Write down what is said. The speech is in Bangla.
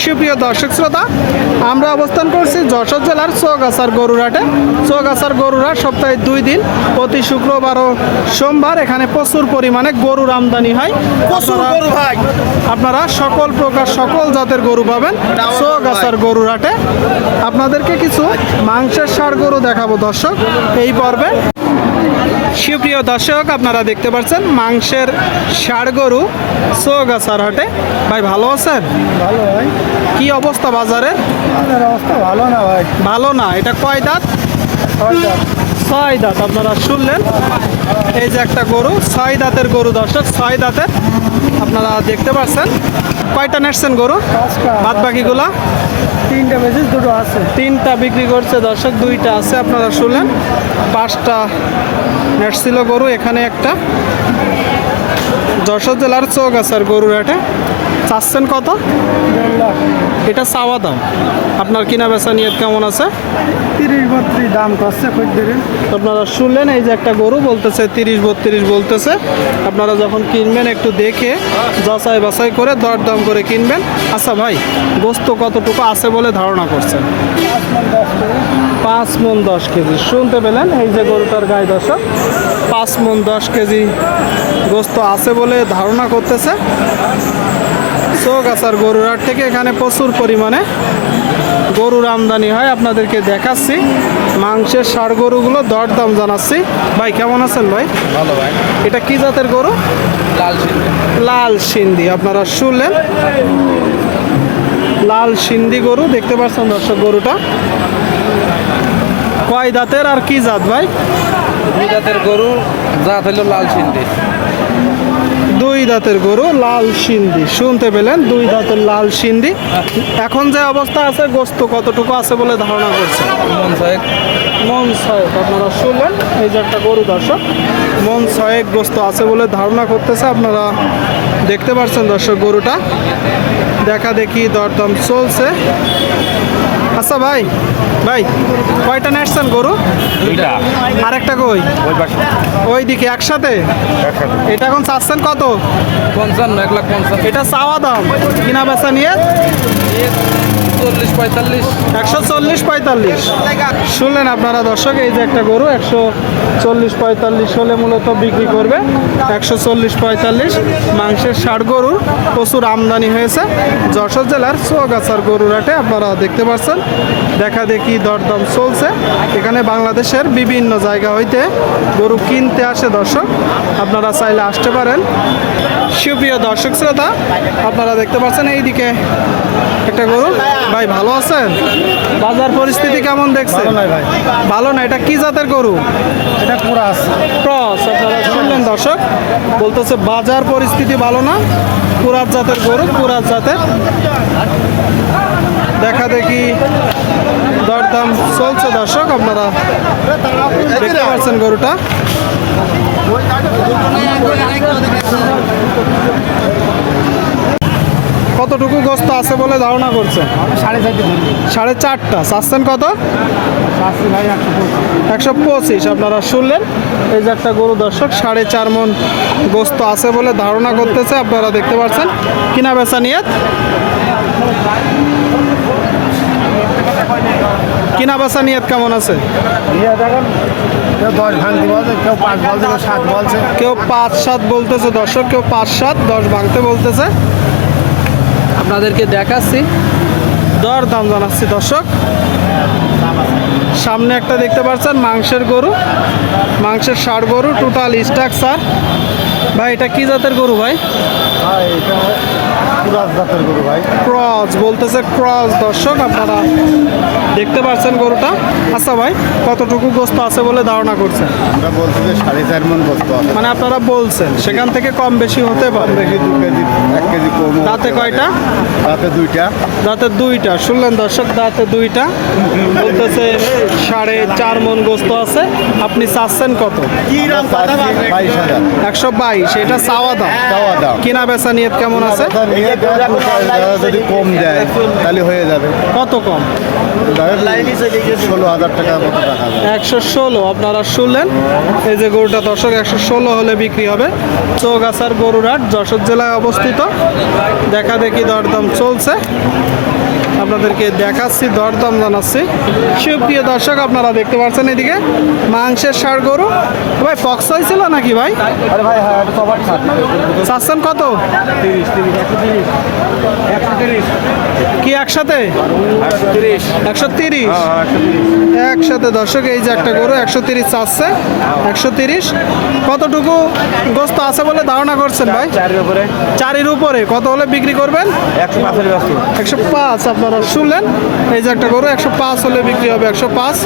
সুপ্রিয় দর্শক শ্রোতা আমরা অবস্থান করছি যশোর জেলার চৌগাছার গরুরহাটে। চৌগাছার গরুরা সপ্তাহে দুই দিন প্রতি শুক্রবার ও সোমবার এখানে প্রচুর পরিমাণে গরুর আমদানি হয়। প্রচুর গরু ভাই। আপনারা সকল প্রকার সকল জাতের গরু পাবেন চৌগাছার গরুরহাটে। আপনাদেরকে কিছু মাংসের সার গরু দেখাবো দর্শক এই পর্বে। সুপ্রিয় দর্শক আপনারা দেখতে পাচ্ছেন মাংসের ষাড় গরু চৌগাছার হাটে। ভাই ভালো আছেন? ভালো ভাই। কি অবস্থা বাজারের অবস্থা ভালো না ভাই? ভালো না এটা কয় দাঁত। ছয় দাঁত আপনারা শুনলেন? এই যে একটা গরু ছয় দাঁতের গরু দর্শক ছয় দাঁতের আপনারা দেখতে পাচ্ছেন কয়টা নেটছেন গরু। বাদ বাকিগুলা? তিনটা বেজেস দুটো আছে। তিনটা বিক্রি করছে দর্শক দুইটা আছে আপনারা শুনলেন। পাঁচটা নেটছিল গরু এখানে একটা। যশোর জেলার চৌক আছে আর গরুর হাটে চাচ্ছেন কত? এটা চাওয়া দাম। আপনার কিনা বেচা নিয়ত কেমন আছে? তিরিশ বত্রিশ দাম করছে খদ্দের আপনারা শুনলেন এই যে একটা গরু বলতেছে তিরিশ বত্রিশ বলতেছে। আপনারা যখন কিনবেন একটু দেখে যাচাই বাছাই করে দরদাম করে কিনবেন। আচ্ছা ভাই গোস্ত কতটুকু আছে বলে ধারণা করছেন? পাঁচ মন দশ কেজি। শুনতে পেলেন এই যে গরুটার গায়ে দর্শক পাঁচ মন দশ কেজি গোস্ত আছে বলে ধারণা করতেছে। চৌগাছার গরুর হাট থেকে এখানে প্রচুর পরিমাণে গরুর আমদানি হয়। আপনাদেরকে দেখাচ্ছি। মাংসের ষাড় গরুগুলো দর দাম জানাচ্ছি। ভাই কেমন আছেন ভাই? ভালো ভাই। এটা কি জাতের গরু? লাল সিন্ধি। লাল সিন্ধি। আপনারা শুনলেন? লাল সিন্ধি গরু দেখতে পাচ্ছেন দর্শক গরুটা? কয় দাঁতের আর কি জাত ভাই? দুই জাতের গরু জাত হলো লাল সিন্ধি। দাঁতের গরু লাল সিন্ধি। শুনতে পেলেন দুই দাঁতের লাল সিন্ধি। এখন যে অবস্থা আছে গোস্ত কতটুকু আছে বলে ধারণা করছে মন সাহেব মন সাহেব আপনারা শুনলেন? এই যে একটা গরু দর্শক মন সাহেব গোস্ত আছে বলে ধারণা করতেছে। আপনারা দেখতে পাচ্ছেন দর্শক গরুটা। দেখা দেখি দরদম চলছে। আচ্ছা ভাই ভাই কয়টা নেসছেন গরু? আর একটা কই? ওই দিকে একসাথে। এটা এখন চাচ্ছেন কত? পঞ্চান্ন এক লাখ পঞ্চান্ন। এটা চাওয়া দাম। কিনা বেচা নিয়ে? চল্লিশ পঁয়তাল্লিশ। একশো চল্লিশ পঁয়তাল্লিশ। শুনলেন আপনারা দর্শক, এই যে একটা গরু, একশো চল্লিশ পঁয়তাল্লিশ হলে মূলত বিক্রি করবে। একশো চল্লিশ পঁয়তাল্লিশ মাংসের ষাট গরুর প্রচুর আমদানি হয়েছে। যশোর জেলার চুয়াগাছার গরুর হাটে আপনারা দেখতে পাচ্ছেন। দেখা দেখি দরদম চলছে। এখানে বাংলাদেশের বিভিন্ন জায়গা হইতে গরু কিনতে আসে দর্শক। আপনারা চাইলে আসতে পারেন। সুপ্রিয় দর্শক শ্রোতা আপনারা দেখতে পাচ্ছেন এইদিকে একটা গরু। ভাই ভালো আছেন? বাজার পরিস্থিতি কেমন দেখছেন? ভালো নয় ভাই। ভালো না এটা কি জাতের গরু? এটা আছে ক্রস আপনারা শুনলেন দর্শক? বলতেছে বাজার পরিস্থিতি ভালো না পুরাত জাতের গরু পুরাত জাতের। দেখা দেখি দরদাম চলছে দর্শক আপনারা দেখতে পাচ্ছেন গরুটা। কতটুকু গোস্ত আছে বলে ধারণা করছেন সাড়ে চারটে চাচ্ছেন কত? একশো পঁচিশ। একশো পঁচিশ। আপনারা শুনলেন? এই যে একটা গরু দর্শক সাড়ে চার মন গোস্ত আছে বলে ধারণা করতেছে। আপনারা দেখতে পাচ্ছেন। কিনা বেচা নিয়ে কিনা বেচা নিয়ত কেমন আছে? কেউ পাঁচ সাত বলতেছে দর্শক কেউ পাঁচ সাত দশ ভাঙতে বলতেছে। আপনাদেরকে দেখাচ্ছি। দর দাম জানাচ্ছি দর্শক। সামনে একটা দেখতে পাচ্ছেন মাংসের গরু। মাংসের ষাড় গরু টোটাল স্ট্রাকচার ভাই এটা কি জাতের গরু ভাই? জাতের গরু ভাই। ক্রস বলতেছে ক্রস দর্শক আপনারা দেখতে পাচ্ছেন গরুটা। আচ্ছা ভাই কতটুকু গোস্ত আছে বলে ধারণা করছেন? আমরা বলছি যে সাড়ে চার মন বস্তু আছে। মানে আপনারা বলছেন সেখান থেকে কম বেশি হতে পারে। দেখি দু কেজি এক কেজি কম দাঁতে কয়টা? তাতে দুইটা। দাঁতে দুইটা। শুনলেন দর্শক দাঁতে দুইটা। বলতেছে সাড়ে চার মন গোস্ত আছে। আপনি চাচ্ছেন কত? বাইশ হাজার একশো বাইশ এটা চাওয়া দাম। চাওয়া দাম। কিনা বেচা নিয়ত কেমন আছে? নিয়ে যদি কম দেয় তাহলে হয়ে যাবে। কত কম? ষোলো হাজার মতো টাকা একশো ষোলো আপনারা শুনলেন? এই যে গরুটা দর্শক একশো ষোলো হলে বিক্রি হবে। চৌগাছার গরুরহাট যশোর জেলায় অবস্থিত। দেখা দেখি দরদাম চলছে। আপনাদেরকে দেখাচ্ছি দরদাম জানাচ্ছি। সুপ্রিয় দর্শক আপনারা দেখতে পাচ্ছেন এদিকে মাংসের সার গরু। ভাই ফক্স হয়েছিল নাকি ভাই? আরে ভাই হ্যাঁ চাচ্ছেন কত তিরিশ তিরিশ একশো তিরিশ একশো তিরিশ কি একসাথে? একশো তিরিশ। একশো তিরিশ? একসাথে দর্শক এই যে একটা গরু একশো তিরিশ চাচ্ছে। একশো তিরিশ। কতটুকু গোস্ত আছে বলে ধারণা করছেন ভাই? চারের উপরে। কত হলে বিক্রি করবেন? একশো পাঁচ আপনারা শুনলেন। এই যে একটা গরু একশো পাঁচ হলে বিক্রি হবে একশো পাঁচ।